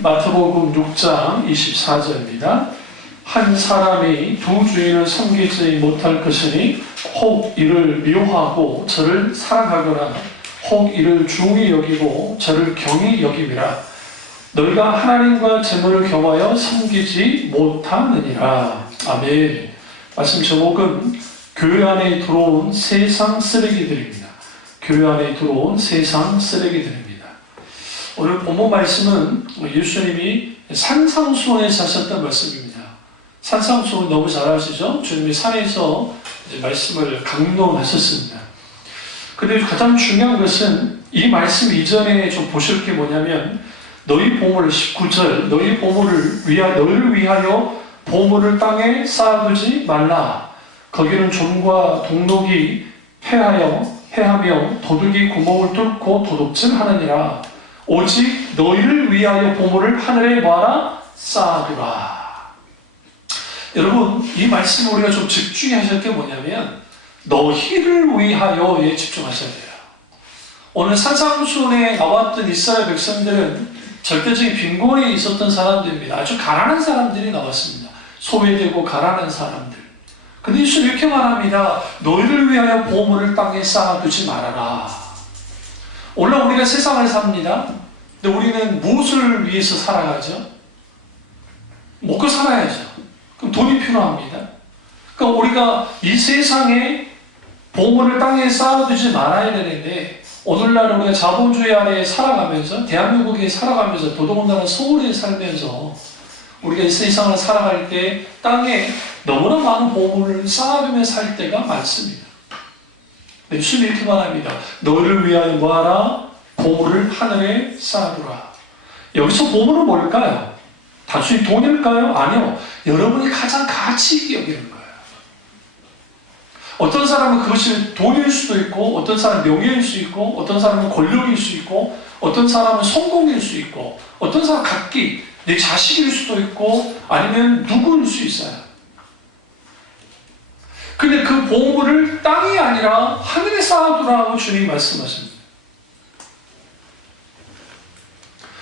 말씀은 마태복음 6장 24절입니다. 한 사람이 두 주인을 섬기지 못할 것이니 혹 이를 미워하고 저를 사랑하거나 혹 이를 중히 여기고 저를 경히 여김이라. 너희가 하나님과 재물을 겸하여 섬기지 못하느니라. 아멘. 말씀 제목은 교회 안에 들어온 세상 쓰레기들입니다. 교회 안에 들어온 세상 쓰레기들입니다. 오늘 본문 말씀은 예수님이 산상수원에서 하셨던 말씀입니다. 산상수원 너무 잘 아시죠? 주님이 산에서 이제 말씀을 강론하셨습니다. 근데 가장 중요한 것은 이 말씀 이전에 좀 보실 게 뭐냐면 너희 보물 19절 너희를 위하여 보물을 땅에 쌓아두지 말라. 거기는 좀과 동록이 해하며 도둑이 구멍을 뚫고 도둑질하느니라. 오직 너희를 위하여 보물을 하늘에 뭐하라? 쌓아두라. 여러분, 이 말씀을 우리가 좀 집중하실 게 뭐냐면 너희를 위하여에 집중하셔야 돼요. 오늘 산상수훈에 나왔던 이스라엘 백성들은 절대적인 빈곤에 있었던 사람들입니다. 아주 가난한 사람들이 나왔습니다. 소외되고 가난한 사람들. 근데 예수님 이렇게 말합니다. 너희를 위하여 보물을 땅에 쌓아두지 말아라. 오늘 우리가 세상을 삽니다. 근데 우리는 무엇을 위해서 살아가죠? 먹고 살아야죠. 그럼 돈이 필요합니다. 그러니까 우리가 이 세상에 보물을 땅에 쌓아두지 말아야 되는데 오늘날 우리가 자본주의 아래에 살아가면서 대한민국에 살아가면서 더더군다나 서울에 살면서 우리가 이 세상을 살아갈 때 땅에 너무나 많은 보물을 쌓아두며 살 때가 많습니다. 예수님이 이렇게 말합니다. 너희를 위하여 뭐하라? 보물을 하늘에 쌓아두라. 여기서 보물은 뭘까요? 단순히 돈일까요? 아니요. 여러분이 가장 가치 있게 여기는 거예요. 어떤 사람은 그것이 돈일 수도 있고 어떤 사람은 명예일 수 있고 어떤 사람은 권력일 수 있고 어떤 사람은 성공일 수 있고 어떤 사람은 각기 내 자식일 수도 있고 아니면 누구일 수 있어요. 근데 그 보물을 땅이 아니라 하늘에 쌓아두라고 주님이 말씀하십니다.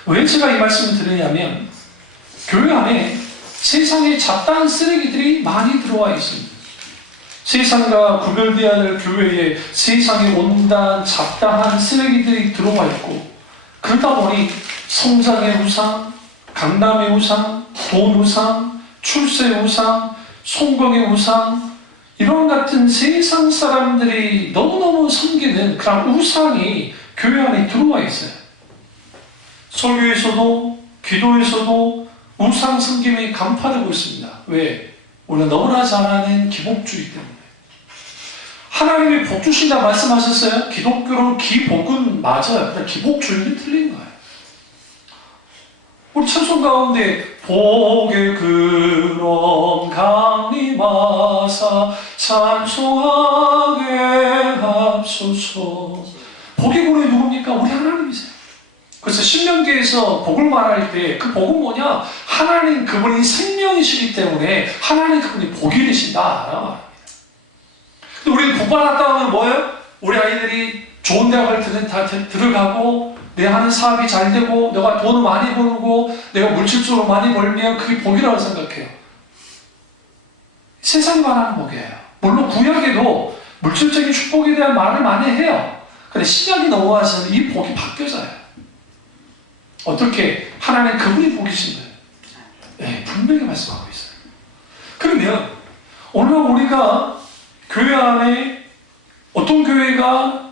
왜 제가 이 말씀을 드리냐면 교회 안에 세상에 잡다한 쓰레기들이 많이 들어와 있습니다. 세상과 구별되어야 할 교회에 세상에 온다한 잡다한 쓰레기들이 들어와 있고 그러다 보니 성장의 우상, 강남의 우상, 돈 우상, 출세의 우상, 성공의 우상 이런 같은 세상 사람들이 너무너무 섬기는 그런 우상이 교회 안에 들어와 있어요. 설교에서도 기도에서도 우상 섬김이 간파되고 있습니다. 왜? 우리가 너무나 잘 아는 기복주의 때문에. 하나님이 복 주신다 말씀하셨어요. 기독교로 기복은 맞아요. 그러나 기복주의는 틀린 거예요. 우리 찬송 가운데 복의 그런 강림하사 찬송하게 합소서. 복의 그론이 누굽니까? 우리 하나님이세요. 그래서 신명기에서 복을 말할 때 그 복은 뭐냐? 하나님 그분이 생명이시기 때문에 하나님 그분이 복이 되신다라고 말합니다. 근데 우리는 복 받았다 하면 뭐예요? 우리 아이들이 좋은 대학을 들어가고 내 하는 사업이 잘 되고 내가 돈을 많이 벌고 내가 물질적으로 많이 벌면 그게 복이라고 생각해요. 세상이 말하는 복이에요. 물론 구약에도 물질적인 축복에 대한 말을 많이 해요. 근데 신약이 넘어와서는 이 복이 바뀌어져요. 어떻게? 하나님 그분이 복이신 거예요. 네, 분명히 말씀하고 있어요. 그러면 오늘 우리가 교회 안에 어떤 교회가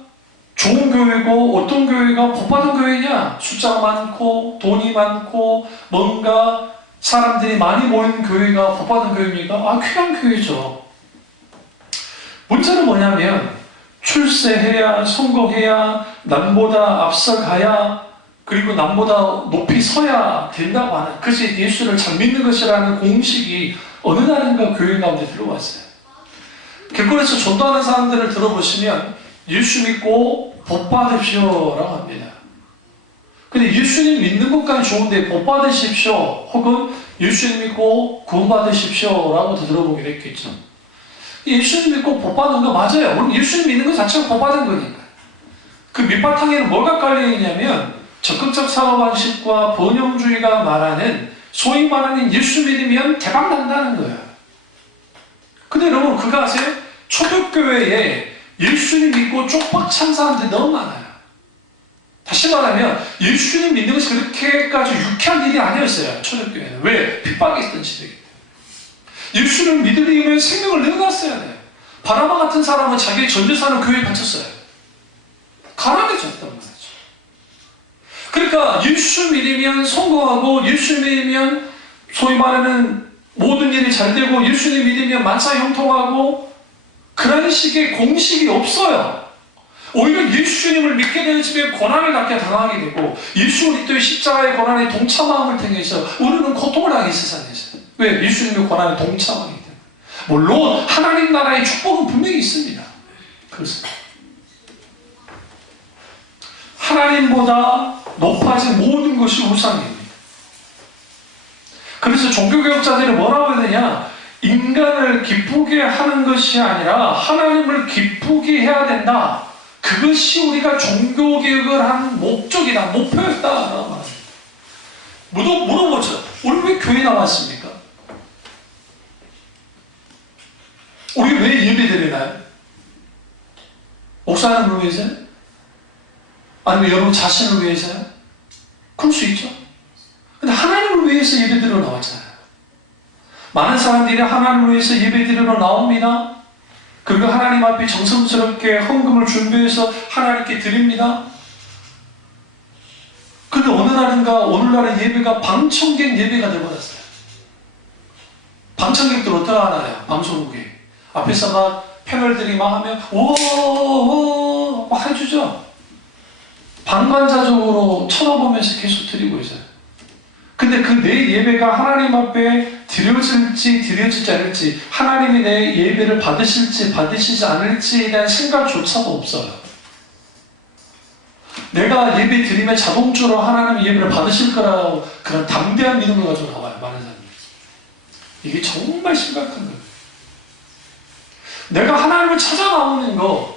좋은 교회고 어떤 교회가 복받은 교회냐? 숫자가 많고 돈이 많고 뭔가 사람들이 많이 모이는 교회가 복받은 교회입니까? 귀한 교회죠. 문제는 뭐냐면 출세해야 성공해야 남보다 앞서가야 그리고 남보다 높이 서야 된다고 하는 그것이 예수를 잘 믿는 것이라는 공식이 어느 날인가 교회 가운데 들어왔어요. 길거리에서 전도하는 사람들을 들어보시면 예수 믿고 복 받으십시오라고 합니다. 근데 예수님 믿는 것까지 좋은데 복 받으십시오 혹은 예수님 믿고 구원 받으십시오라고도 들어보게 됐겠죠. 예수님 믿고 복 받는 거 맞아요. 우리 예수님 믿는 것 자체가 복 받은 거니까. 그 밑바탕에는 뭐가 깔려 있냐면 적극적 사고방식과 번영주의가 말하는 소위 말하는 예수 믿으면 대박 난다는 거예요. 근데 여러분 그거 아세요? 초대교회에 예수님 믿고 쪽박 찬 사람들이 너무 많아요. 다시 말하면 예수님 믿는 것이 그렇게까지 유쾌한 일이 아니었어요. 초대교회는. 왜? 핍박이 있던 시대이기 때문에. 예수를 믿으려면 생명을 내어놨어야 돼요. 바나바 같은 사람은 자기 전재산을 교회에 바쳤어요. 가난해졌단 말이죠. 그러니까 예수 믿으면 성공하고 예수 믿으면 소위 말하는 모든 일이 잘 되고 예수님 믿으면 만사 형통하고 그런 식의 공식이 없어요. 오히려 예수님을 믿게 되면 고난을 갖게 당하게 되고 예수 그리스도의 십자가의 고난에 동참함을 통해서 우리는 고통을 하게 세상에서. 왜? 예수님의 고난에 동참하기 때문에. 물론 하나님 나라의 축복은 분명히 있습니다. 그렇습니다. 하나님보다 높아진 모든 것이 우상입니다. 그래서 종교개혁자들이 뭐라고 해야 되냐? 인간을 기쁘게 하는 것이 아니라 하나님을 기쁘게 해야 된다. 그것이 우리가 종교개혁을 한 목적이다, 목표였다. 물어보죠. 우리 왜 교회 나왔습니까? 우리 왜 예배 드리나요? 목사님을 위해서요? 아니면 여러분 자신을 위해서요? 그럴 수 있죠. 근데 하나님을 위해서 예배 드리러 나왔잖아요. 많은 사람들이 하나님을 위해서 예배 드리러 나옵니다. 그리고 하나님 앞에 정성스럽게 헌금을 준비해서 하나님께 드립니다. 근데 어느 날인가 오늘날의 예배가 방청객 예배가 되어버렸어요. 방청객들 어떻게 하나요? 방송국에 앞에서 막 패널들이 막 하면 오오오 막 해주죠. 방관자적으로 쳐다보면서 계속 드리고 있어요. 근데 그 내 예배가 하나님 앞에 드려질지 않을지, 하나님이 내 예배를 받으실지 받으시지 않을지에 대한 생각조차도 없어요. 내가 예배 드리면 자동적으로 하나님의 예배를 받으실 거라고 그런 담대한 믿음을 가지고 나와요. 많은 사람들이. 이게 정말 심각한 거예요. 내가 하나님을 찾아 나오는 거,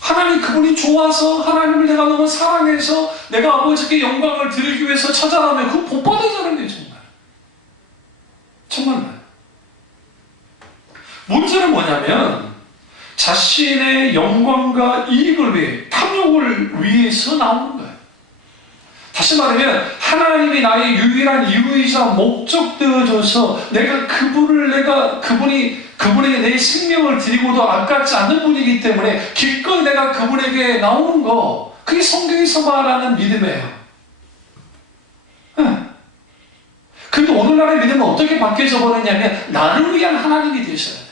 하나님 그분이 좋아서 하나님을 내가 너무 사랑해서 내가 아버지께 영광을 드리기 위해서 찾아가면 그거 복 받아주는 거예요. 정말. 문제는 뭐냐면 자신의 영광과 이익을 위해, 탐욕을 위해서 나오는 거예요. 다시 말하면 하나님이 나의 유일한 이유이자 목적 되어져서 내가 그분에게 내 생명을 드리고도 아깝지 않는 분이기 때문에 기꺼이 내가 그분에게 나오는 거, 그게 성경에서 말하는 믿음이에요. 근데 오늘날의 믿음은 어떻게 바뀌어져 버렸냐면 나를 위한 하나님이 되셔야 돼요.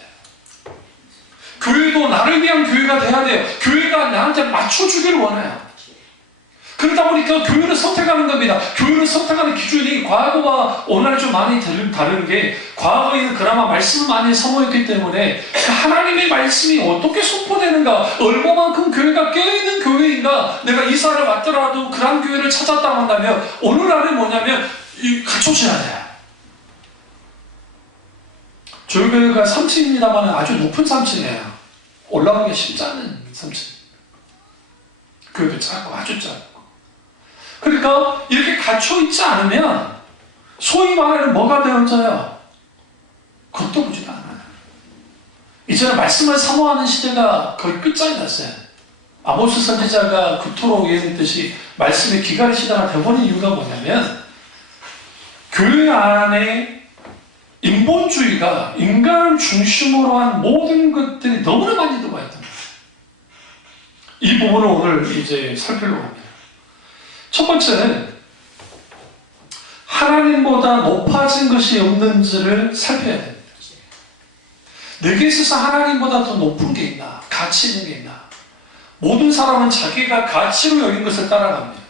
교회도 나를 위한 교회가 돼야 돼요. 교회가 나한테 맞춰주기를 원해요. 그러다 보니까 교회를 선택하는 겁니다. 교회를 선택하는 기준이 과거와 오늘날 좀 많이 다른 게, 과거에는 그나마 말씀을 많이 사모했기 때문에 그 하나님의 말씀이 어떻게 선포되는가, 얼마만큼 교회가 깨어있는 교회인가, 내가 이사를 왔더라도 그런 교회를 찾았다고 한다면 오늘날은 뭐냐면 갖춰져야 돼요. 저희 교회가 3층입니다만 아주 높은 3층이에요. 올라가기가 쉽지 않은 3층. 교회도 작고 아주 작고. 그러니까 이렇게 갖춰있지 않으면 소위 말하는 뭐가 되어져요? 그것도 보지도 않아요. 이제는 말씀을 사모하는 시대가 거의 끝장이 났어요. 아모스 선지자가 그토록 예언했듯이 말씀의 기갈의 시대가 되어버린 이유가 뭐냐면 교회 안에 인본주의가 인간을 중심으로 한 모든 것들이 너무나 많이 들어와 있단 말이에요. 이 부분을 오늘 이제 살피려고 합니다. 첫 번째는 하나님보다 높아진 것이 없는지를 살펴야 됩니다. 내게 있어서 하나님보다 더 높은 게 있나? 가치 있는 게 있나? 모든 사람은 자기가 가치로 여긴 것을 따라갑니다.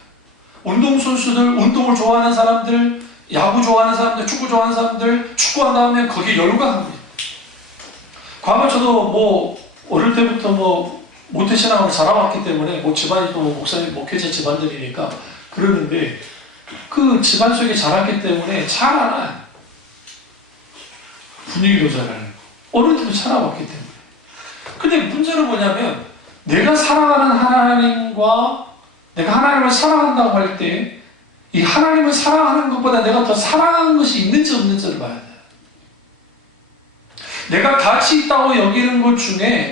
운동선수들, 운동을 좋아하는 사람들, 야구 좋아하는 사람들, 축구 좋아하는 사람들, 축구한 다음에 거기에 열광합니다. 과거 저도 어릴 때부터 모태신앙으로 자라왔기 때문에 집안이 또 목사님, 목회자 집안들이니까 그러는데 그 집안 속에 자랐기 때문에 잘 알아요. 분위기도 잘 알고 어릴 때도 살아왔기 때문에. 근데 문제는 뭐냐면 내가 사랑하는 하나님과 내가 하나님을 사랑한다고 할 때 이 하나님을 사랑하는 것보다 내가 더 사랑하는 것이 있는지 없는지를 봐야 돼.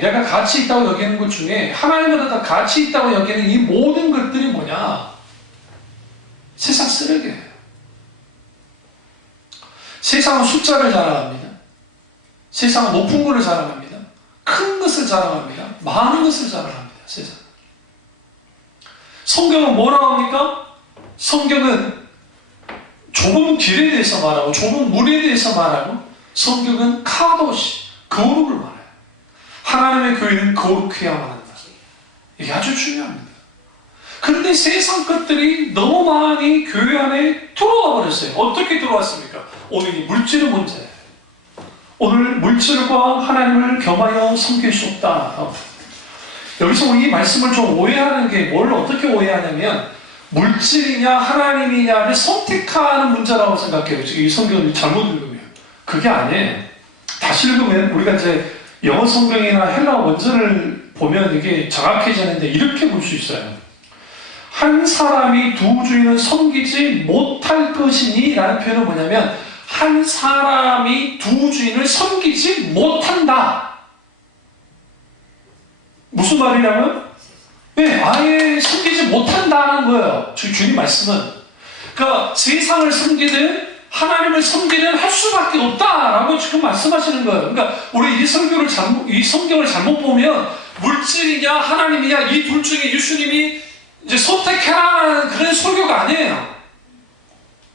내가 가치 있다고 여기는 것 중에 하나님보다 더 가치 있다고 여기는 이 모든 것들이 뭐냐? 세상 쓰레기예요. 세상은 숫자를 자랑합니다. 세상은 높은 것을 자랑합니다. 큰 것을 자랑합니다. 많은 것을 자랑합니다. 세상. 성경은 뭐라고 합니까? 성경은 좁은 길에 대해서 말하고 좁은 물에 대해서 말하고 성경은 카도시, 거룩을 말해요. 하나님의 교회는 거룩해야만 한다. 이게 아주 중요합니다. 그런데 세상 것들이 너무 많이 교회 안에 들어와 버렸어요. 어떻게 들어왔습니까? 오늘 이 물질의 문제예요. 오늘 물질과 하나님을 겸하여 섬길 수 없다. 여기서 이 말씀을 좀 오해하는 게 뭘 어떻게 오해하냐면 물질이냐 하나님이냐를 선택하는 문제라고 생각해요. 지금 이 성경을 잘못 읽으면 그게 아니에요. 다시 읽으면 우리가 이제 영어 성경이나 헬라어 원전을 보면 이게 정확해지는데 이렇게 볼 수 있어요. 한 사람이 두 주인을 섬기지 못할 것이니 라는 표현은 뭐냐면 한 사람이 두 주인을 섬기지 못한다. 무슨 말이냐면 네, 아예 섬기지 못한다는 거예요. 주님 말씀은. 그러니까 세상을 섬기든 하나님을 섬기든 할 수밖에 없다라고 지금 말씀하시는 거예요. 그러니까 우리 이 성경을 잘못 보면 물질이냐 하나님이냐 이 둘 중에 예수님이 이제 선택해라는 그런 설교가 아니에요.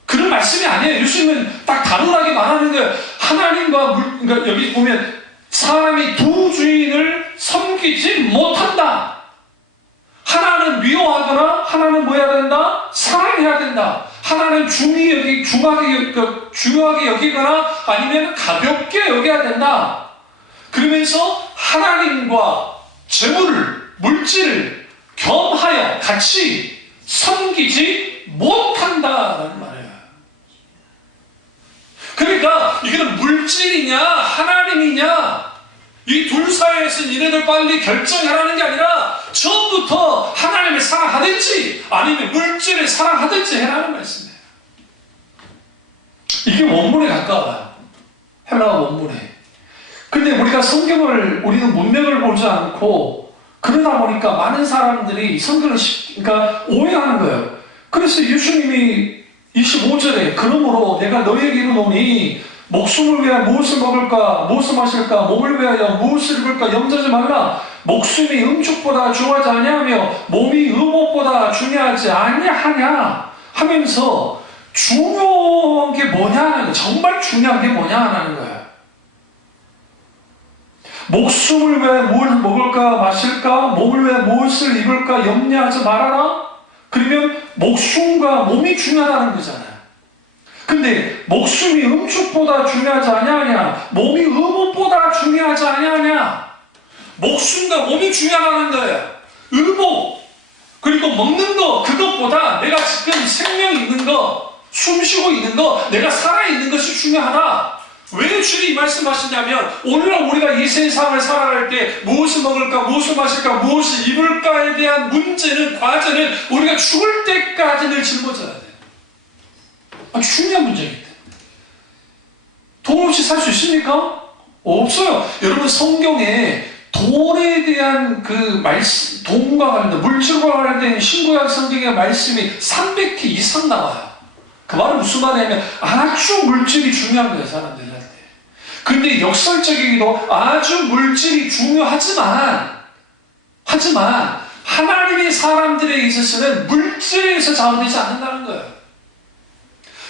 그런 말씀이 아니에요. 예수님은 딱 단호하게 말하는 거예요. 하나님과 그러니까 여기 보면 사람이 두 주인을 섬기지 못한다. 하나는 미워하거나 하나는 뭐 해야 된다? 사랑해야 된다. 하나는 중요하게 여기거나 아니면 가볍게 여겨야 된다. 그러면서 하나님과 재물을, 물질을 겸하여 같이 섬기지 못한다라는 말이에요. 그러니까 이거는 물질이냐 하나님이냐 이 둘 사이에서 니네들 빨리 결정하라는 게 아니라 처음부터 하나님을 사랑하든지 아니면 물질을 사랑하든지 해라는 말씀이에요. 이게 원문에 가까워요. 헬라어 원문에. 근데 우리가 성경을 우리는 문맥을 보지 않고 그러다 보니까 많은 사람들이 성경을 그러니까 오해하는 거예요. 그래서 예수님이 25절에 그러므로 내가 너에게 이르노니 목숨을 위하여 무엇을 먹을까 무엇을 마실까 몸을 위하여 무엇을 입을까 염려하지 말라. 목숨이 음축보다 중요하지 아니하며 몸이 의복보다 중요하지 아니하냐 하면서 중요한 게 뭐냐는 정말 중요한 게 뭐냐는 거예요. 목숨을 위하여 무엇을 먹을까 마실까 몸을 위하여 무엇을 입을까 염려하지 말아라. 그러면 목숨과 몸이 중요하다는 거잖아요. 근데 목숨이 음축보다 중요하지 아니하냐 몸이 의복보다 중요하지 아니하냐. 목숨과 몸이 중요하다는 거예요. 의복 그리고 먹는 거 그것보다 내가 지금 생명 있는 거 숨 쉬고 있는 거 내가 살아있는 것이 중요하다. 왜 주님이 이 말씀하시냐면 오늘날 우리가 이 세상을 살아갈 때 무엇을 먹을까 무엇을 마실까 무엇을 입을까에 대한 문제는 과제는 우리가 죽을 때까지는 짊어져야 돼요. 중요한 문제이기 때문에. 돈 없이 살 수 있습니까? 없어요. 여러분 성경에 돈에 대한 그 말씀, 돈과 관련된 물질과 관련된 신구약 성경의 말씀이 300회 이상 나와요. 그 말은 무슨 말이냐면 아주 물질이 중요한 거예요. 사람들한테. 근데 역설적이기도 아주 물질이 중요하지만 하나님의 사람들에게 있어서는 물질에서 좌우되지 않는다는 거예요.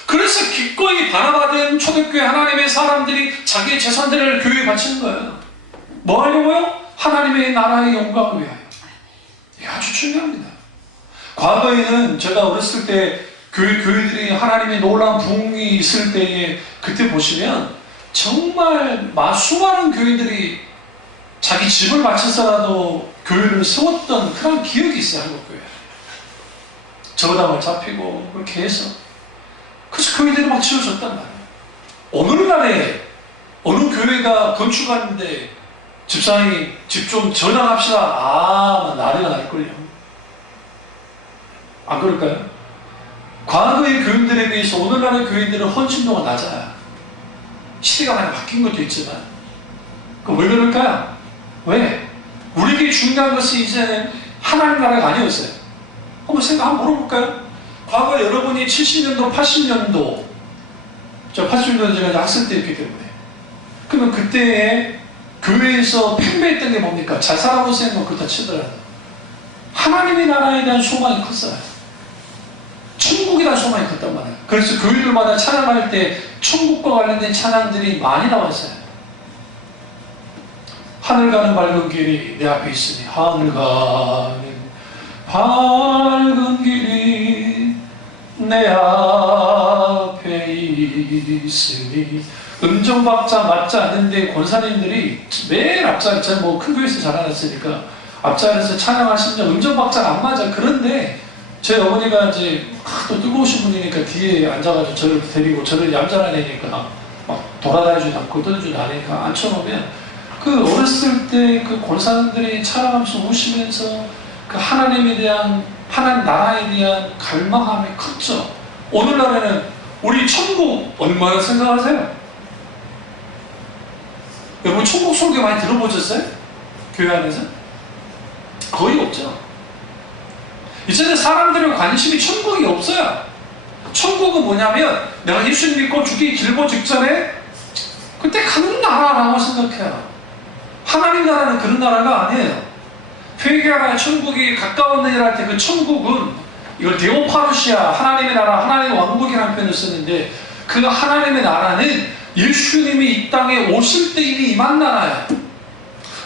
그래서 기꺼이 받아받은 초대교회 하나님의 사람들이 자기의 재산들을 교회에 바치는 거예요. 뭐 하려고요? 하나님의 나라의 영광을 위하여. 이게 아주 중요합니다. 과거에는 제가 어렸을 때 교회들이 하나님의 놀라운 부흥이 있을 때에 그때 보시면 정말 수많은 교회들이 자기 집을 바쳐서라도 교회를 세웠던 그런 기억이 있어요. 한국교회. 저당을 잡히고 그렇게 해서 그래서 교회들이 막 지어졌단 말이에요. 오늘날에 어느 교회가 건축하는데 집사님이 집 좀 전환합시다. 난리가 날걸요. 안 그럴까요? 과거의 교인들에 비해서 오늘날의 교인들은 헌신도가 낮아요. 시대가 많이 바뀐 것도 있지만. 왜 그럴까요? 왜? 우리에게 중요한 것이 이제는 하나님 나라가 아니었어요. 한번 물어볼까요? 과거 여러분이 70년도, 80년도, 저 80년도 제가 학생 때였기 때문에. 그러면 그때에 교회에서 팽배했던 게 뭡니까? 잘 살아보세요. 뭐 그렇다 치더라도. 하나님의 나라에 대한 소망이 컸어요. 천국에 대한 소망이 컸단 말이에요. 그래서 교회들마다 찬양할 때 천국과 관련된 찬양들이 많이 나왔어요. 하늘 가는 밝은 길이 내 앞에 있으니 하늘 가는 밝은 길이 내 앞에 있으니 음정박자 맞지 않는데 권사님들이 매일 앞자리 뭐 큰 교회에서 자라났으니까 앞자리에서 찬양하시면 음정박자가 안 맞아. 그런데 제 어머니가 이제 또 뜨거우신 분이니까 뒤에 앉아가지고 저를 데리고 저를 얌전한 애니까 막 돌아다니지도 않고 떠들지도 않으니까 앉혀놓으면 그 어렸을 때 그 권사님들이 찬양하면서 우시면서 그 하나님에 대한 하나님 나라에 대한 갈망함이 컸죠. 오늘날에는 우리 천국 얼마나 생각하세요? 여러분 천국 설교 많이 들어보셨어요? 교회 안에서? 거의 없죠. 이제는 사람들의 관심이 천국이 없어요. 천국은 뭐냐면 내가 예수님 믿고 죽기 길고 직전에 그때 가는 나라라고 생각해요. 하나님 나라는 그런 나라가 아니에요. 회개하라 천국이 가까웠느니라 할 때 그 천국은 이걸 데오파루시아 하나님의 나라 하나님의 왕국이라는 표현을 쓰는데 그 하나님의 나라는 예수님이 이 땅에 오실 때 이미 임한 나라예요.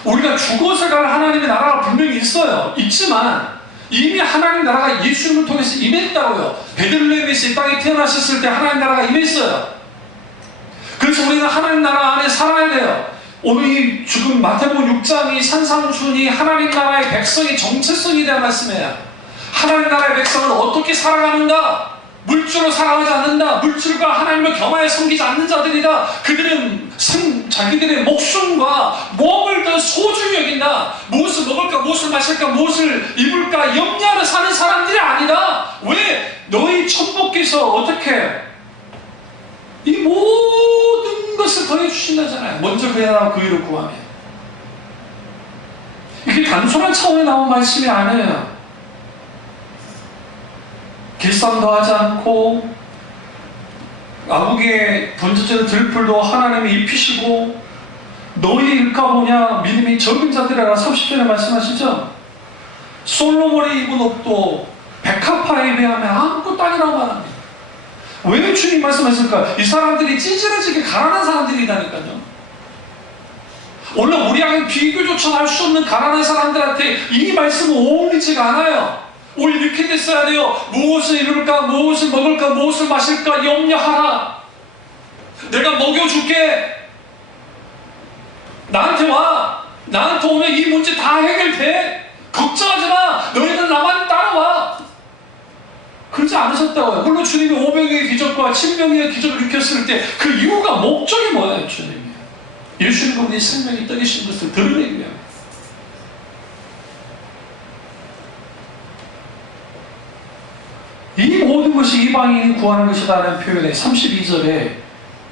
우리가 죽어서 갈 하나님의 나라가 분명히 있어요. 있지만 이미 하나님 나라가 예수님을 통해서 임했다고요. 베들레헴에서 이 땅에 태어나셨을 때 하나님 나라가 임했어요. 그래서 우리는 하나님 나라 안에 살아야 돼요. 오늘 이 지금 마태복음 6장이 산상순이 하나님 나라의 백성의 정체성에 대한 말씀이에요. 하나님 나라의 백성은 어떻게 살아가는가? 물질로 살아가지 않는다. 물질과 하나님을 겸하여 섬기지 않는 자들이다. 그들은 자기들의 목숨과 몸을 더 소중히 여긴다. 무엇을 먹을까, 무엇을 마실까, 무엇을 입을까 염려하는 사는 사람들이 아니다. 왜? 너희 천부께서 어떻게 이 모든 것을 더해주신다잖아요. 먼저 그의 나라와 그 의를 구하면. 이게 단순한 차원에 나온 말씀이 아니에요. 길쌈도 하지 않고 아국의 번제제는 들풀도 하나님이 입히시고 너희 일가보냐 믿음이 적은 자들이라 30절에 말씀하시죠. 솔로몬이 입은 옷도 백합화에 비하면 아무것도 아니라고 말합니다. 왜 주님 말씀하실까? 이 사람들이 찌질해지게 가난한 사람들이라니까요. 원래 우리하고는 비교조차 할 수 없는 가난한 사람들한테 이 말씀은 어울리지가 않아요. 우리 이렇게 됐어야 돼요. 무엇을 입을까, 무엇을 먹을까, 무엇을 마실까 염려하라. 내가 먹여줄게. 나한테 와. 나한테 오면 이 문제 다 해결돼. 걱정하지 마. 너희는 나만 따라와. 그러지 않으셨다고요. 물론 주님이 500명의 기적과 7명의 기적을 일으켰을 때 그 이유가 목적이 뭐예요? 주님이 예수님 그분이 생명이 떡이신 것을 드러내기 위함. 이 모든 것이 이방인이 구하는 것이다라는 표현의 32절에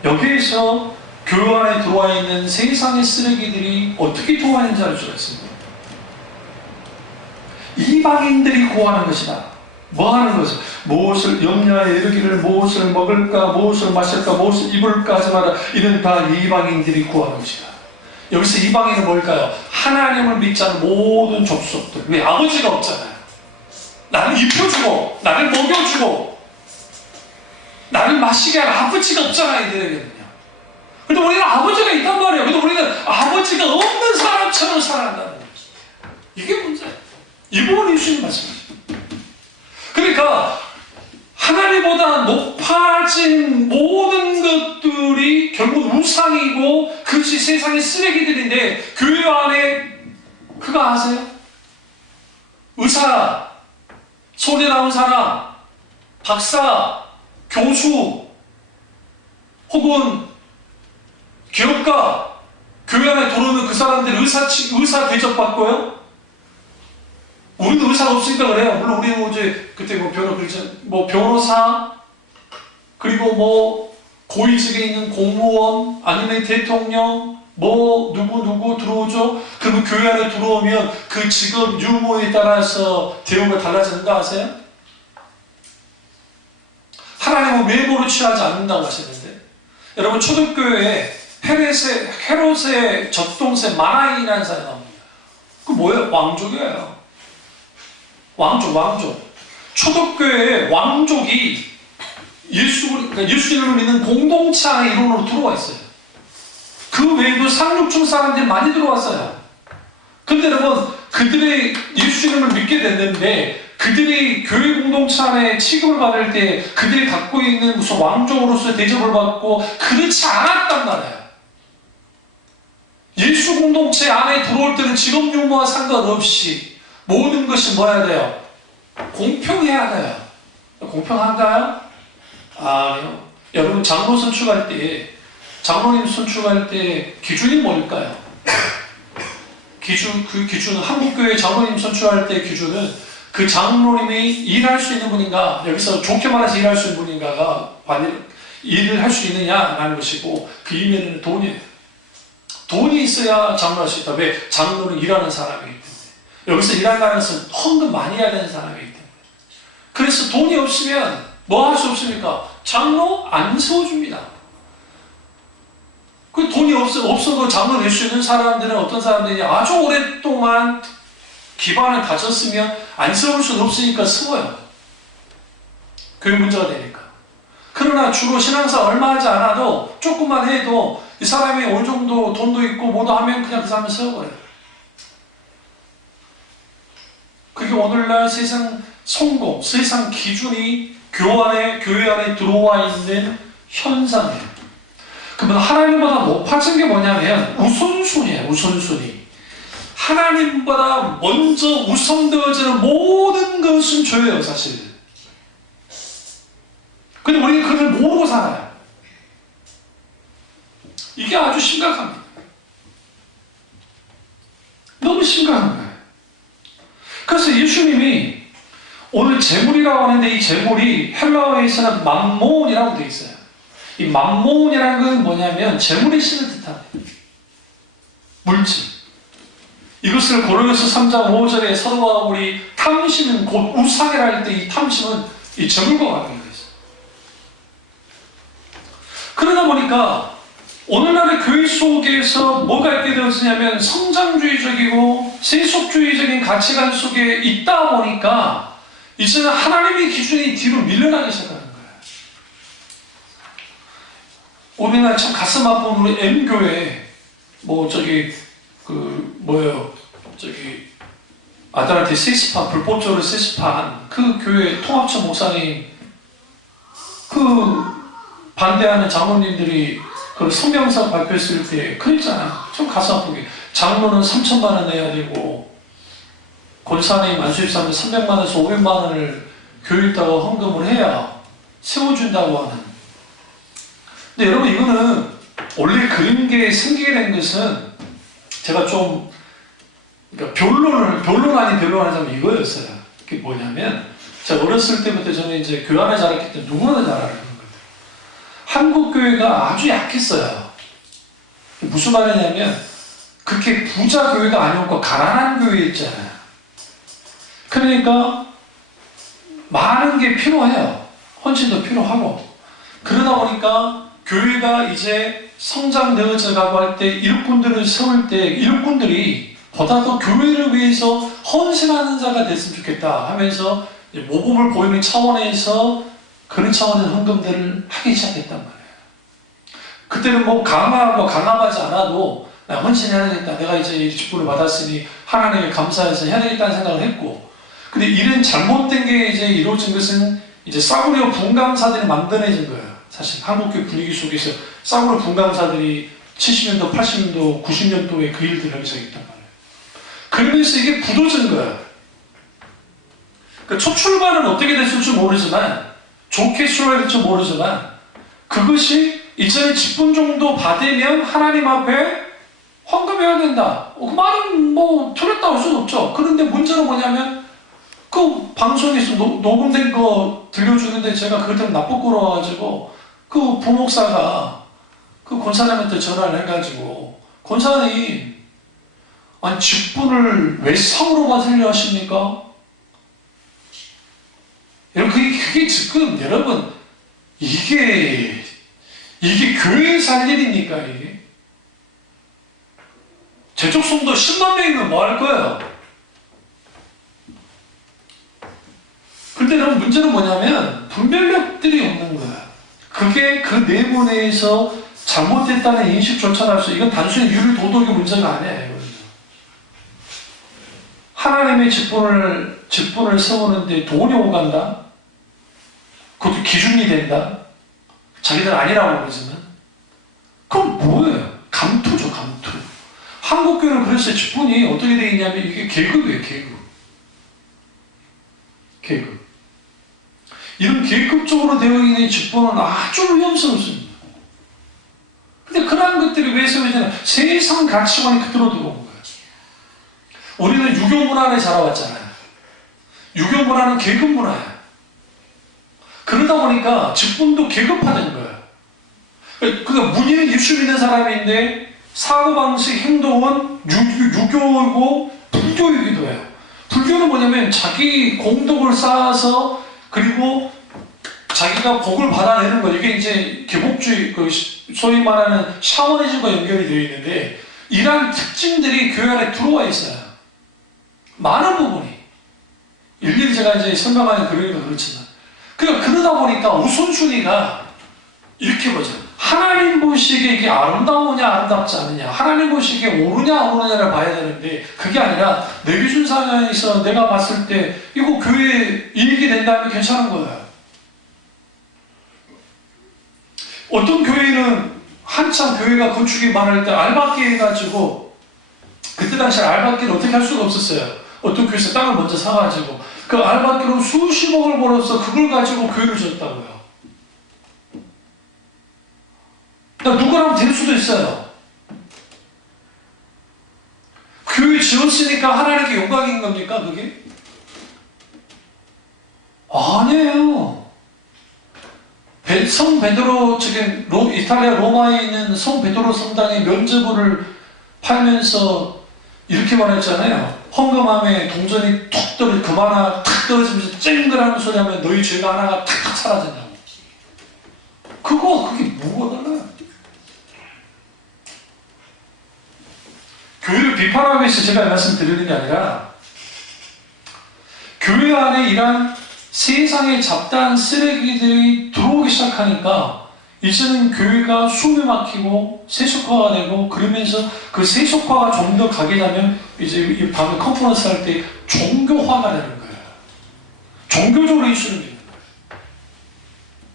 여기에서 교회 안에 들어와 있는 세상의 쓰레기들이 어떻게 들어와 있는지 알 수가 있습니다. 이방인들이 구하는 것이다. 뭐 하는 것을? 무엇을 염려하여 이르기를 무엇을 먹을까, 무엇을 마실까, 무엇을 입을까 하지 마라. 이는 다 이방인들이 구하는 것이다. 여기서 이방인은 뭘까요? 하나님을 믿지 않는 모든 족속들. 왜? 아버지가 없잖아요. 나를 입혀주고 나를 먹여주고 나를 마시게 할 아버지가 없잖아요. 이들에게는요. 근데 우리는 아버지가 있단 말이에요. 근데 우리는 아버지가 없는 사람처럼 살아간다는 거죠. 이게 문제예요. 이 부분이 예수님 말씀이죠. 그러니까 하나님보다 높아진 모든 것들이 결국 우상이고 그것이 세상의 쓰레기들인데 교회 안에 그거 아세요? 의사, 손에 나온 사람, 박사, 교수 혹은 기업가 교회 안에 들어오는 그 사람들이 의사 대접받고요. 우리는 의사가 없으니까 그래요. 물론 우리 이제 그때 변호사, 그리고 고위직에 있는 공무원, 아니면 대통령, 누구 들어오죠? 그러면 교회 안에 들어오면 그 직업 유무에 따라서 대우가 달라지는 거 아세요? 하나님은 외모로 취하지 않는다고 하셨는데, 여러분, 초대교회에 헤롯의 젖동생 마나인이라는 사람이 나옵니다. 그 뭐예요? 왕족이에요. 왕족. 초대교회에 왕족이 예수님을 믿는 공동체 안에 이론으로 들어와 있어요. 그 외에도 상류층 사람들이 많이 들어왔어요. 근데 여러분, 그들이 예수님을 믿게 됐는데, 그들이 교회 공동체 안에 취급을 받을 때 그들이 갖고 있는 무슨 왕족으로서의 대접을 받고 그렇지 않았단 말이에요. 예수 공동체 안에 들어올 때는 직업 유무와 상관없이 모든 것이 뭐야 돼요? 공평해야 돼요. 공평한가요? 아니요. 여러분, 장로 선출할 때, 장로님 선출할 때 기준이 뭘까요? 그 기준은, 한국교회 장로님 선출할 때 기준은 그 장로님이 일할 수 있는 분인가, 여기서 좋게 말해서 일할 수 있는 분인가가 일을 할 수 있느냐라는 것이고, 그 이면에는 돈이에요. 돈이 있어야 장로할 수 있다. 왜? 장로는 일하는 사람이기 때문에. 여기서 일한다는 것은 헌금 많이 해야 되는 사람이기 때문에. 그래서 돈이 없으면 뭐 할 수 없습니까? 장로 안 세워줍니다. 그 돈이 없어도 장로 될 수 있는 사람들은 어떤 사람들이 아주 오랫동안 기반을 다졌으면 안 세울 수는 없으니까 세워요. 교회 문제가 되니까. 그러나 주로 신앙사 얼마 하지 않아도 조금만 해도 이 사람이 어느 정도 돈도 있고 뭐도 하면 그냥 그 사람을 세워버려요. 그게 오늘날 세상 성공, 세상 기준이 교회 안에 들어와 있는 현상이에요. 그러면 하나님보다 높아진 게 뭐냐면 우선순위예요. 우선순위. 하나님보다 먼저 우선되어지는 모든 것은 죄예요, 사실. 근데 우리가 그걸 모르고 살아요. 이게 아주 심각합니다. 너무 심각한 거예요. 그래서 예수님이 오늘 재물이라고 하는데, 이 재물이 헬라어에서는 맘몬이라고 되어 있어요. 이 맘몬이라는 건 뭐냐면 재물의 신을 뜻합니다. 물질. 이것을 고린도서 3장 5절에 사도 바울이 탐심은 곧 우상이라 할 때 이 탐심은 이 재물과 관계가 있어요. 그러다 보니까 오늘날의 교회 속에서 뭐가 있게 되었냐면 성장주의적이고 세속주의적인 가치관 속에 있다 보니까 이제는 하나님의 기준이 뒤로 밀려나기 시작하는 거예요. 우리나라 참 가슴 아픈 우리 M교회 아들한테 세시판, 불법적으로 세시판 그 교회 통합처 목사님 그 반대하는 장로님들이 그 성명서 발표했을 때 그랬잖아요. 좀 가슴 아프게. 장로는 3천만 원 내야 되고 권사님 안수입사하면 300만 원에서 500만 원을 교육다가 헌금을 해야 세워준다고 하는. 근데 여러분, 이거는 원래 그런 게 생기게 된 것은 제가 좀 변론 아닌 변론하자면 이거였어요. 그게 뭐냐면, 제가 어렸을 때부터 저는 이제 교회 안에 자랐기 때문에 누구나 잘 알아요. 한국 교회가 아주 약했어요. 무슨 말이냐면, 그렇게 부자 교회가 아니었고 가난한 교회 있잖아요. 그러니까 많은 게 필요해요. 헌신도 필요하고. 그러다 보니까 교회가 이제 성장되어져 가고 할 때 일꾼들을 세울 때 일꾼들이 보다 더 교회를 위해서 헌신하는 자가 됐으면 좋겠다 하면서 모범을 보이는 차원에서 그런 차원의 헌금들을 하기 시작했단 말이에요. 그때는 뭐 강하고 강함하지 않아도 나 헌신해야 되겠다. 내가 이제 이 직분을 받았으니 하나님께 감사해서 해야 되겠다는 생각을 했고, 근데 이런 잘못된 게 이제 이루어진 것은 이제 싸구려 분강사들이 만들어진 거예요. 사실 한국교회 분위기 속에서 싸구려 분강사들이 70년도, 80년도, 90년도에 그 일들을 하기 시작했단 말이에요. 그러면서 이게 굳어진 거예요. 그러니까 첫 출발은 어떻게 됐을지 모르지만, 좋게 출발될지 모르지만, 그것이 이전에 직분 정도 받으면 하나님 앞에 헌금해야 된다. 그 말은 뭐 틀렸다고 할 수는 없죠. 그런데 문제는 뭐냐면 그 방송에서 녹음된 거 들려주는데 제가 그것 때문에 나쁘고러워가지고 그 부목사가 그 권사님한테 전화를 해가지고 권사님 아니 직분을 왜 성으로 받으려 하십니까? 여러분 그게 지금 여러분 이게 교회에서 할 일입니까 이게? 저쪽 성도 10만 명이면 뭐 할 거예요? 근데 여러분 문제는 뭐냐면 분별력들이 없는 거야. 그게 그 내부 내에서 잘못됐다는 인식조차 할 수, 이건 단순히 윤리 도덕의 문제가 아니에요. 하나님의 직분을 세우는데 돈이 오간다? 그것도 기준이 된다? 자기들 아니라고 그러지만 그럼 뭐예요? 감투죠, 감투. 한국교회는 그래서 직분이 어떻게 되어 있냐면 이게 계급이에요, 계급. 이런 계급적으로 되어 있는 직분은 아주 위험스럽습니다. 근데 그러한 것들이 왜 세워지냐? 세상 가치관이 그대로 들어온 거예요. 우리는 유교 문화 안에 자라왔잖아요. 유교 문화는 계급 문화예요. 그러다 보니까 직분도 계급화된 거예요. 그러니까 문의는 예수 믿는 사람인데 사고방식, 행동은 유교이고 불교이기도 해요. 불교는 뭐냐면 자기 공덕을 쌓아서 그리고 자기가 복을 받아내는 거, 이게 이제 계복주의, 소위 말하는 샤머니즘과 연결이 되어 있는데 이러한 특징들이 교회 안에 들어와 있어요. 많은 부분이. 일일이 제가 이제 설명하는 그러니까 그렇지만. 그러다 보니까 우선순위가 이렇게 보죠. 하나님 보시기에 이게 아름다우냐 아름답지 않느냐, 하나님 보시기에 옳으냐 안 옳으냐를 봐야 되는데 그게 아니라 내 기준 상황에서 내가 봤을 때 이거 교회에 이익이 된다면 괜찮은 거예요. 어떤 교회는 한참 교회가 건축이 많을 때 알바끼 해가지고, 그때 당시에 알바끼를 어떻게 할 수가 없었어요. 어떤 교회에서 땅을 먼저 사가지고 그 알바끼로 수십억을 벌어서 그걸 가지고 교회를 졌다고요. 누구라면 될 수도 있어요. 교회 지었으니까 하나님께 영광인 겁니까 그게? 아니에요. 성 베드로, 지금 이탈리아 로마에 있는 성 베드로 성당의 면제부를 팔면서 이렇게 말했잖아요. 헌금함에 동전이 툭 떨어져, 금 하나 탁 떨어지면서 쨍그라는 소리 하면 너희 죄가 하나가 탁탁 사라진다고. 그게 뭐가 달라요? 교회를 비판하기 위해서 제가 말씀드리는 게 아니라 교회 안에 이러한 세상의 잡다한 쓰레기들이 들어오기 시작하니까 이제는 교회가 숨이 막히고 세속화가 되고, 그러면서 그 세속화가 좀 더 가게 되면 이제 이 밤에 컨퍼런스 할 때 종교화가 되는 거예요. 종교적으로 이슈를 되는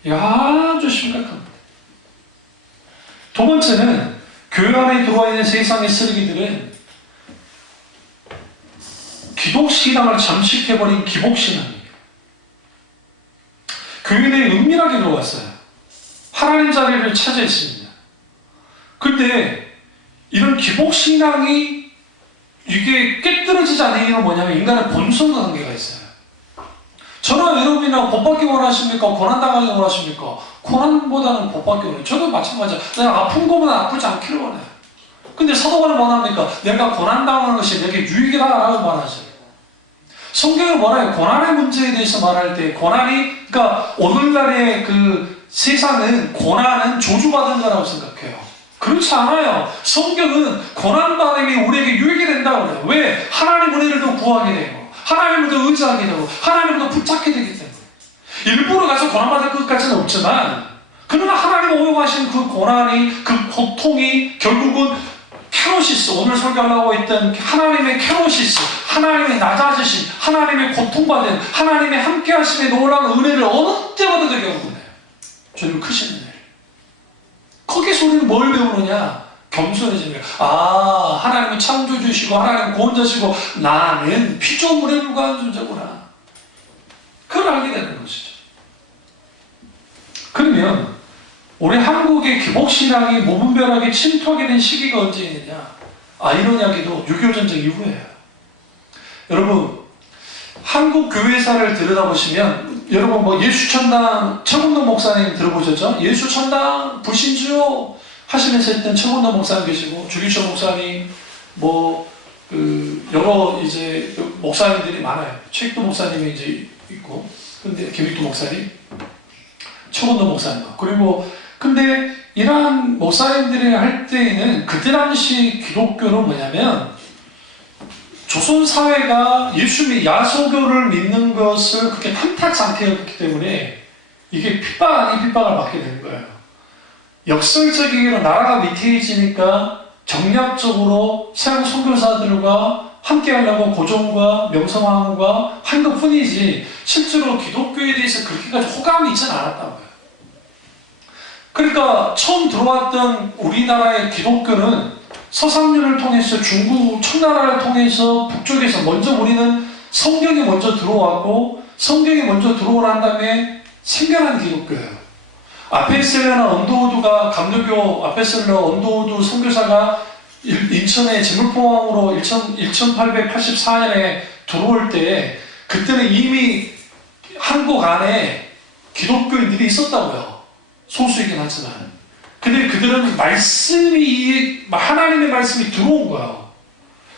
거예요. 아주 심각합니다. 두 번째는 교회 안에 들어와 있는 세상의 쓰레기들은 기독신앙을 잠식해버린 기복신앙이에요. 교회 내에 은밀하게 들어왔어요. 하나님 자리를 차지했습니다. 근데 이런 기복신앙이 이게 깨뜨려지지 않는 이유는 뭐냐면 인간의 본성과 관계가 있어요. 저는 여러분이나 법받기 원하십니까? 고난당하기 원하십니까? 고난보다는 법받기 원해요. 저도 마찬가지예요. 내가 아픈 것보다 아프지 않기를 원해요. 근데 사도관은 원합니까? 내가 고난당하는 것이 내게 유익이다라고 말하죠. 성경은 뭐라 해요? 고난의 문제에 대해서 말할 때 고난이, 그러니까 오늘날의 그 세상은 고난은 조주받은 거라고 생각해요. 그렇지 않아요. 성경은 고난받음이 우리에게 유익이 된다고 그래요. 왜? 하나님 은혜를 더 구하게 되고 하나님을 더 의지하게 되고 하나님을 더 붙잡게 되기 때문에. 일부러 가서 고난받을 것까지는 없지만, 그러나 하나님 오용하신 그 고난이, 그 고통이 결국은 캐로시스, 오늘 설교하려고 했던 하나님의 캐로시스, 하나님의 낮아지심, 하나님의 고통받은, 하나님의 함께하심의 놀라운 은혜를 어느 때보다 더 경험해요. 주님 크신 은혜를. 거기서 우리는 뭘 배우느냐? 겸손해지는 거예요. 하나님은 창조주시고 하나님은 구원자시고 나는 피조물에 불과한 존재구나. 그걸 알게 되는 것이죠. 그러면 우리 한국의 기복신앙이 무분별하게 침투하게 된 시기가 언제이느냐? 아이러니하게도 6.25 전쟁 이후예요. 여러분, 한국 교회사를 들여다보시면 여러분 뭐 예수천당 최문도 목사님 들어보셨죠? 예수천당 불신주요 하시면서 했던 최문도 목사님 계시고 주기철 목사님 여러 이제 목사님들이 많아요. 최익도 목사님이 이제 있고, 근데 김익도 목사님, 최문도 목사님. 그리고 근데 이러한 목사님들이 할 때에는 그때 당시 기독교는 뭐냐면 조선 사회가 예수님 야소교를 믿는 것을 그렇게 탐탁 상태였기 때문에 이게 핍박 아닌 핍박을 받게 되는 거예요. 역설적이로 나라가 위태해지니까 정략적으로 서양 선교사들과 함께 하려고 고종과 명성황후가 한 것뿐이지 실제로 기독교에 대해서 그렇게까지 호감이 있지는 않았다는 거예요. 그러니까 처음 들어왔던 우리나라의 기독교는 서상윤을 통해서 중국 청나라를 통해서 북쪽에서 먼저 우리는 성경이 먼저 들어왔고 성경이 먼저 들어오고 난 다음에 생겨난 기독교예요. 아페셀러나 언더우드가 감리교 아페셀러 언더우드 선교사가 인천의 제물포항으로 1884년에 들어올 때 그때는 이미 한국 안에 기독교인들이 있었다고요. 소수이긴 하지만. 근데 그들은 하나님의 말씀이 들어온 거예요.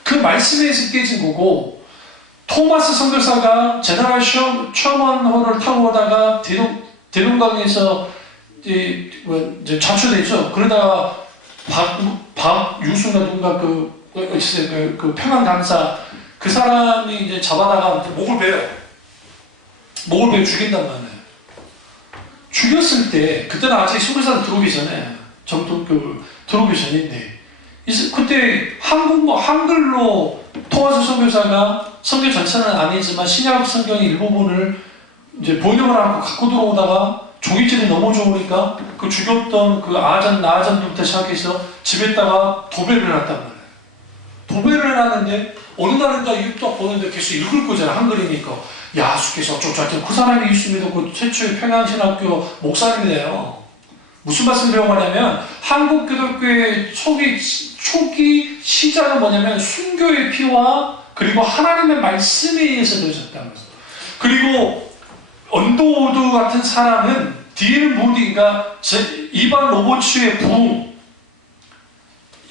그 말씀에서 깨진 거고, 토마스 선교사가 제너럴 셔먼호를 타고 오다가 대동강에서 이제 자초되죠. 그러다가 박유수나 누군가 그 평양 강사 그 사람이 이제 잡아다가 목을 베요. 목을 베어 죽인단 말이에요. 죽였을 때 그때는 아직 선교사들 들어오기 전에 들어오기 전인데 그때 한글로 토마스 선교사가 성경 전체는 아니지만 신약 성경의 일부분을 이제 번역을 하고 갖고 들어오다가 종이질이 너무 좋으니까 그 죽였던 그 나아전부터 시작해서 집에다가 도배를 해놨단 말이에요. 도배를 해놨는데 어느 날인가 이거 딱 보는데 계속 읽을 거잖아. 한글이니까. 야수께서 어쩌고저쩌고 그 사람이 예수 믿었고 최초의 평양신학교 목사님이 돼요. 무슨 말씀 배워가냐면 한국 기독교의 초기 시작은 뭐냐면 순교의 피와 그리고 하나님의 말씀에 의해서 되어졌다는 거죠. 그리고 언더우드 같은 사람은 D.L. 무디가 이반 로버츠의 부흥,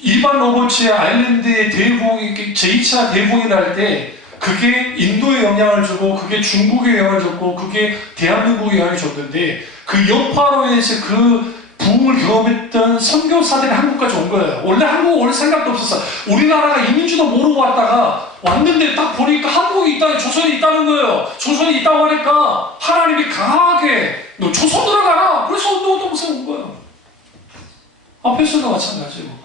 이반 로버츠의 아일랜드의 대부흥이 제2차 대부흥을 할 때 그게 인도에 영향을 주고 그게 중국에 영향을 줬고 그게 대한민국에 영향을 줬는데 그 여파로 인해서 그 부흥을 경험했던 선교사들이 한국까지 온 거예요. 원래 한국 올 생각도 없었어. 우리나라가 이민지도 모르고 왔다가 왔는데 딱 보니까 한국이 있다는 조선이 있다는 거예요. 조선이 있다고 하니까 하나님이 강하게 너 조선으로 가라. 그래서 언더우드에서 온 거예요. 아페소도 마찬가지고.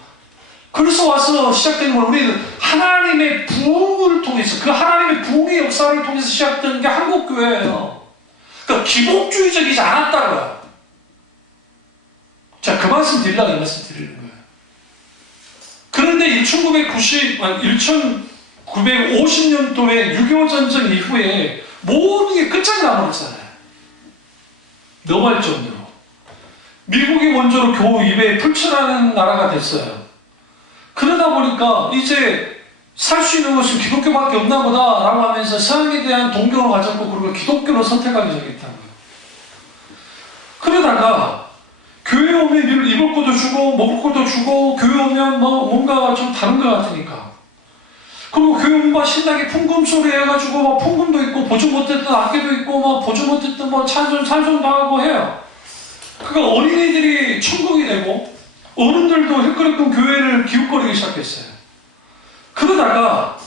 그래서 와서 시작된 건 우리는 하나님의 부흥을 통해서 그 하나님의 부흥의 역사를 통해서 시작된 게 한국교회예요. 그러니까 기복주의적이지 않았다고요. 자, 그 말씀 드리려고 이 말씀 드리는 거예요. 그런데 1950년도에 6.25 전쟁 이후에 모든 게 끝장이 나버렸잖아요. 넘어갈 정도로. 미국이 원조로 겨우 입에 풀칠하는 나라가 됐어요. 그러다 보니까 이제 살 수 있는 것은 기독교밖에 없나 보다 라고 하면서 서양에 대한 동경을 가졌고 그리고 기독교를 선택하기 시작했다는 거예요. 그러다가 교회 오면 입을 것도 주고 먹을 것도 주고 교회 오면 뭔가 좀 다른 것 같으니까 그리고 교회 오면 신나게 풍금 소리 해가지고 풍금도 있고 보증 못했던 악기도 있고 보증 못했던 찬송도 하고 해요. 그러니까 어린이들이 천국이 되고 어른들도 헷갈렸던 교회를 기웃거리기 시작했어요. 그러다가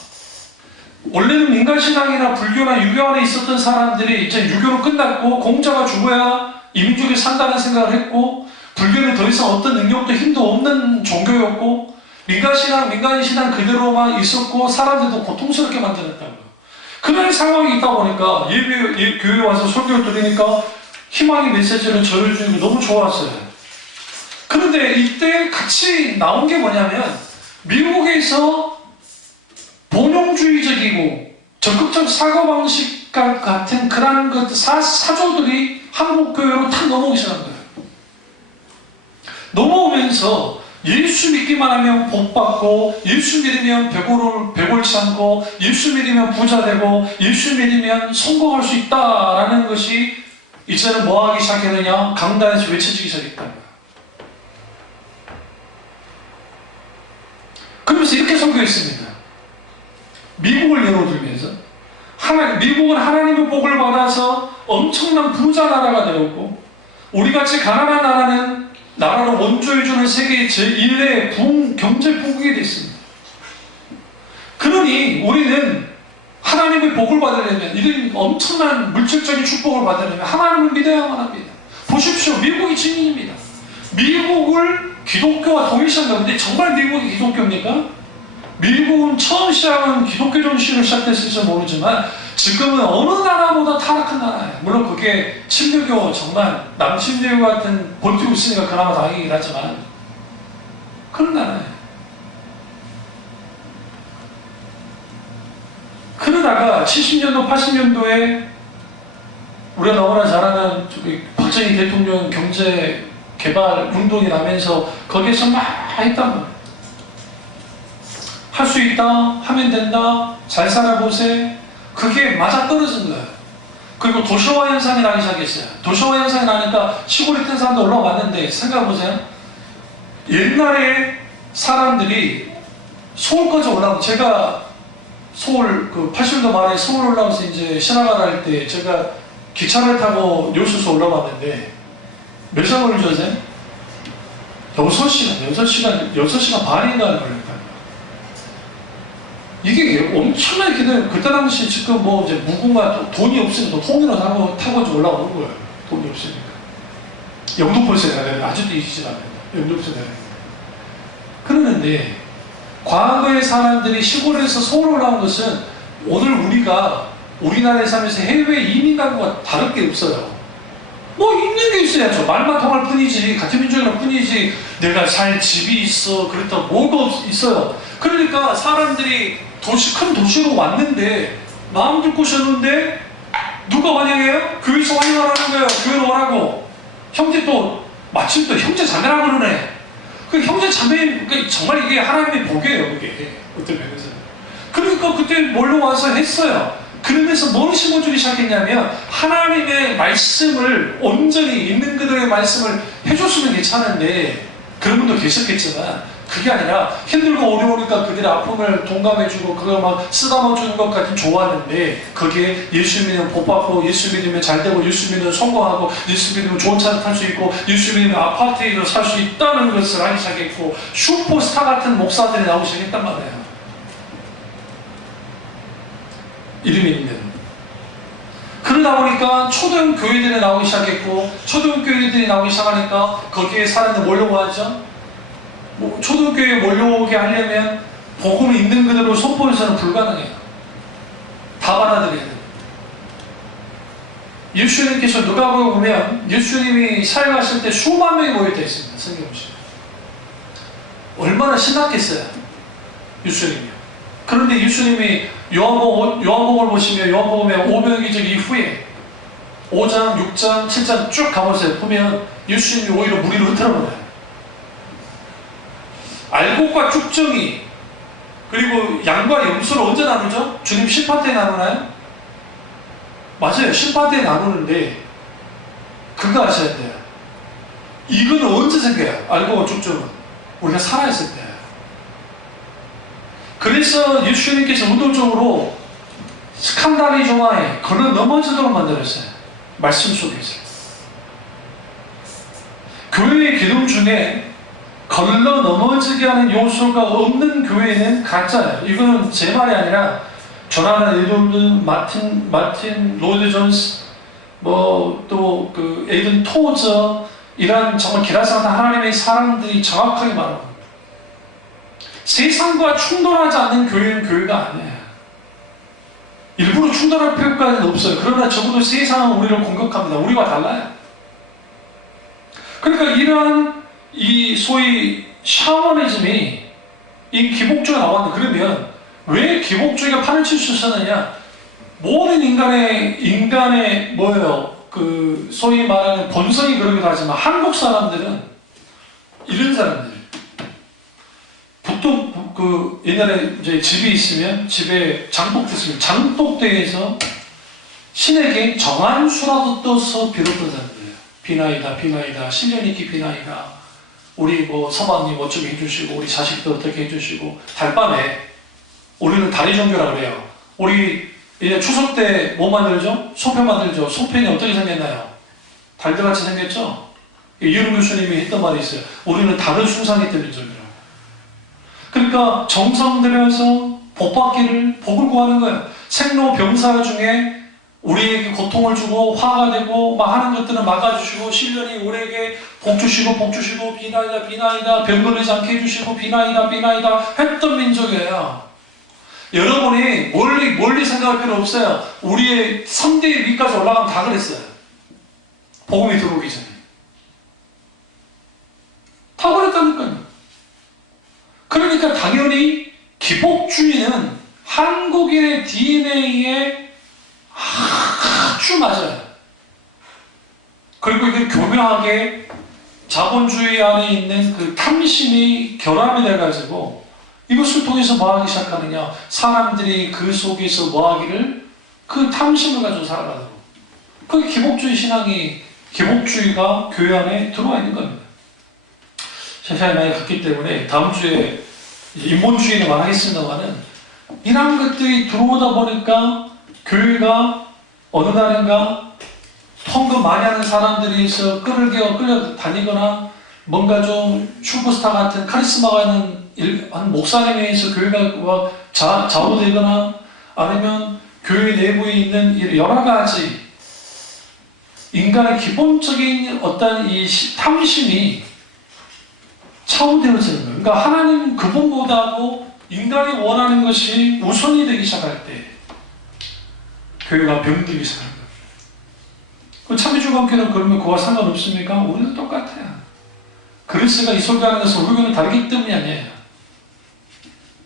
원래는 민간신앙이나 불교나 유교 안에 있었던 사람들이 이제 유교로 끝났고 공자가 죽어야 이민족이 산다는 생각을 했고 불교는 더 이상 어떤 능력도 힘도 없는 종교였고 민간신앙 그대로만 있었고 사람들도 고통스럽게 만들었다는 거예요. 그런 상황이 있다 보니까 교회에 와서 설교를 들으니까 희망의 메시지를 전해주는 게 너무 좋았어요. 그런데 이때 같이 나온 게 뭐냐면 미국에서 본용주의적이고 적극적 사고방식 같은 그런 사조들이 한국교회로 탁 넘어오기 시작한 거예요. 넘어오면서 예수 믿기만 하면 복 받고, 예수 믿으면 배골치 않고, 예수 믿으면 부자 되고, 예수 믿으면 성공할 수 있다라는 것이 이제는 뭐 하기 시작했느냐? 강단에서 외쳐지기 시작했다. 그러면서 이렇게 설교했습니다. 미국을 예로 들면서 미국은 하나님의 복을 받아서 엄청난 부자 나라가 되었고, 우리같이 가난한 나라로 원조해주는 세계 제1의 경제 부국이 됐습니다. 그러니 우리는 하나님의 복을 받으려면, 이런 엄청난 물질적인 축복을 받으려면 하나님을 믿어야만 합니다. 보십시오. 미국이 증인입니다. 미국을 기독교와 동일시한다는데 정말 미국이 기독교입니까? 미국은 처음 시작은 기독교 정신을 시작했을지 모르지만 지금은 어느 나라보다 타락한 나라예요. 물론 그게 침례교, 정말 남침례교 같은 버티고 있으니까 그나마 다행이긴 하지만 그런 나라예요. 그러다가 70년도, 80년도에 우리가 너무나 잘 아는 박정희 대통령 경제 개발 운동이 나면서 거기에서 막 했단 말이에요. 할 수 있다, 하면 된다, 잘 살아보세. 그게 맞아떨어진 거예요. 그리고 도시화 현상이 나기 시작했어요. 도시화 현상이 나니까 시골에 있던 사람도 올라왔는데, 생각해보세요. 옛날에 사람들이 서울까지 올라오고, 제가 서울, 80년도 말에 서울 올라와서 이제 신화가를 할 때 제가 기차를 타고 여수에서 올라왔는데, 몇 시간 걸리죠, 선생님? 6시간 반인가 걸릴까요? 이게 엄청나게 기다려요. 그때 당시 지금 뭐 이제 무궁화 돈이 없으니까 통일로 타고 이제 올라오는 거예요. 돈이 없으니까. 영등포에서 가야 되는데, 아직도 잊지 않아요. 영등포에서 가야 돼요. 그러는데, 과거의 사람들이 시골에서 서울 올라온 것은 오늘 우리나라에 살면서 해외 이민 간 것과 다를 게 없어요. 뭐 있는 게 있어야죠. 말만 통할 뿐이지, 같은 민족이란 뿐이지, 내가 살 집이 있어, 그랬다 뭐가 있어요. 그러니까 사람들이 큰 도시로 왔는데, 마음들 꼬셨는데 누가 환영해요? 교회에서 환영하라는 거예요. 교회로 오라고. 형제 또 마침 또 형제 자매라고 그러네. 그 형제 자매, 정말 이게 하나님의 복이에요. 그게 어떤 면에서. 그러니까 그때 몰려와서 했어요. 그러면서 뭘 심어주기 시작했냐면, 하나님의 말씀을 온전히 있는 그들의 말씀을 해줬으면 괜찮은데, 그런 분도 계셨겠지만 그게 아니라 힘들고 어려우니까 그들의 아픔을 동감해주고 그걸 막 쓰다듬어주는 것까지 좋았는데, 거기에 예수 믿으면 복받고, 예수 믿으면 잘되고, 예수 믿으면 성공하고, 예수 믿으면 좋은 차를 탈 수 있고, 예수 믿으면 아파트에서 살 수 있다는 것을 하기 시작했고, 슈퍼스타 같은 목사들이 나오기 시작했단 말이에요. 이름이 있는. 그러다 보니까 초등 교회들이 나오기 시작했고, 초등 교회들이 나오기 시작하니까 거기에 사람들 몰려고 하죠. 초등교회에 몰려오게 하려면 복음을 있는 그대로 선포해서는 불가능해요. 다 받아들여야 돼요. 예수님께서 누가복음 보면 예수님이 사역하실 때 수만 명이 모여있다 있습니다. 성경 보시면 얼마나 신났겠어요, 예수님이요. 그런데 예수님이 요한복음을 보시면, 요한복음의 오병이적 이후에 5장, 6장, 7장 쭉 가보세요. 보면 예수님이 오히려 무리로 흩어버려요. 알곡과 쭉정이, 그리고 양과 염소를 언제 나누죠? 주님 심판 때 나누나요? 맞아요. 심판 때 나누는데, 그거 아셔야 돼요. 이건 언제 생겨요? 알곡과 쭉정은 우리가 살아있을 때. 그래서 예수님께서 의도적으로 스칸다리 종아에 걸어 넘어지도록 만들었어요. 말씀 속에서. 교회의 기둥 중에 걸러 넘어지게 하는 요소가 없는 교회는 가짜예요. 이거는 제 말이 아니라 조나단 에드먼, 마틴 로이드 존스, 또 에이든 토저, 이런 정말 기라사한 하나님의 사람들이 정확하게 말합니다. 세상과 충돌하지 않는 교회는 교회가 아니에요. 일부러 충돌할 필요까지는 없어요. 그러나 적어도 세상은 우리를 공격합니다. 우리와 달라요. 그러니까 이러한 이 소위 샤머니즘이 이 기복주가 나왔는데, 그러면 왜 기복주의가 판을 칠 수 있었느냐? 모든 인간의 뭐예요? 소위 말하는 본성이 그러기도 하지만 한국 사람들은 이런 사람들, 보통 그 옛날에 이제 집이 있으면 집에 장독대 있으면 장독대에서 신에게 정한 수라도 떠서 빌었다는 거예요. 비나이다, 비나이다, 10년 있기 비나이다. 우리 뭐 서방님 어쩌게 해주시고 우리 자식들 어떻게 해주시고 달밤에 우리는 다리 종교라고 그래요. 우리 이제 추석 때 뭐 만들죠? 소편 만들죠. 소편이 어떻게 생겼나요? 달들같이 생겼죠? 이윤 교수님이 했던 말이 있어요. 우리는 다른 순상이 때문에 저기라고. 그러니까 정성 들여서 복 받기를 복을 구하는 거예요. 생로병사 중에 우리에게 고통을 주고 화가 되고 막 하는 것들은 막아주시고 신령이 우리에게 복 주시고 비나이다 비나이다 병 걸리지 않게 해주시고 비나이다 비나이다 했던 민족이에요. 여러분이 멀리 생각할 필요 없어요. 우리의 선대 위까지 올라가면 다 그랬어요. 복음이 들어오기 전에 다 그랬다니까요. 그러니까 당연히 기복주의는 한국인의 DNA에 아주 맞아요. 그리고 이게 교묘하게 자본주의 안에 있는 그 탐심이 결함이 돼가지고 이것을 통해서 뭐 하기 시작하느냐. 사람들이 그 속에서 뭐 하기를 그 탐심을 가지고 살아가도록. 그게 기복주의 신앙이, 기복주의가 교회 안에 들어와 있는 겁니다. 시간이 많이 갔기 때문에 다음 주에 인본주의를 말하겠습니다만은 이런 것들이 들어오다 보니까 교회가 어느 날인가 헌금 많이 하는 사람들이 있어 끌려 다니거나 뭔가 좀 슈퍼스타 같은 카리스마가 있는 한 목사님에 의해서 교회가 좌우되거나 아니면 교회 내부에 있는 여러 가지 인간의 기본적인 어떤 이 탐심이 차오되어지는 거예요. 그러니까 하나님 그분보다도 인간이 원하는 것이 우선이 되기 시작할 때 교회가 병들기 시작합니다. 참여주관교는 그러면 그와 상관없습니까? 우리는 똑같아요. 그리스가 이솔가하는 것은 우리 교회는 다르기 때문이 아니에요.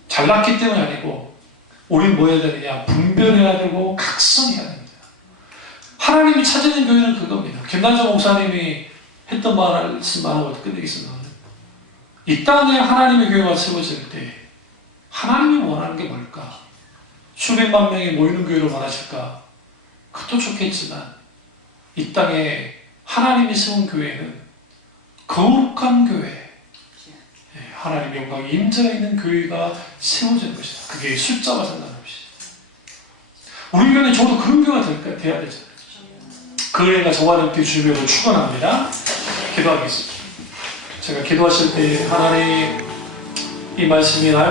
잘났기 때문이 아니고 우리는 뭐 해야 되느냐? 분별해야 되고 각성해야 됩니다. 하나님이 찾는 교회는 그겁니다. 김단정 목사님이 했던 말씀하고 끝내겠습니다. 이 땅에 하나님의 교회가 세워질 때 하나님이 원하는 게 뭘까? 수백만 명이 모이는 교회를 원하실까? 그것도 좋겠지만 이 땅에 하나님이 세운 교회는 거룩한 교회, 하나님의 영광이 임재가 있는 교회가 세워지는 것이다. 그게 숫자와 상관없이. 우리 교회는 적어도 그런 교회가 돼야 되잖아요. 그 은혜가 저와 함께 주님으로 축원합니다. 기도하겠습니다. 제가 기도하실 때 하나님 이 말씀이 나의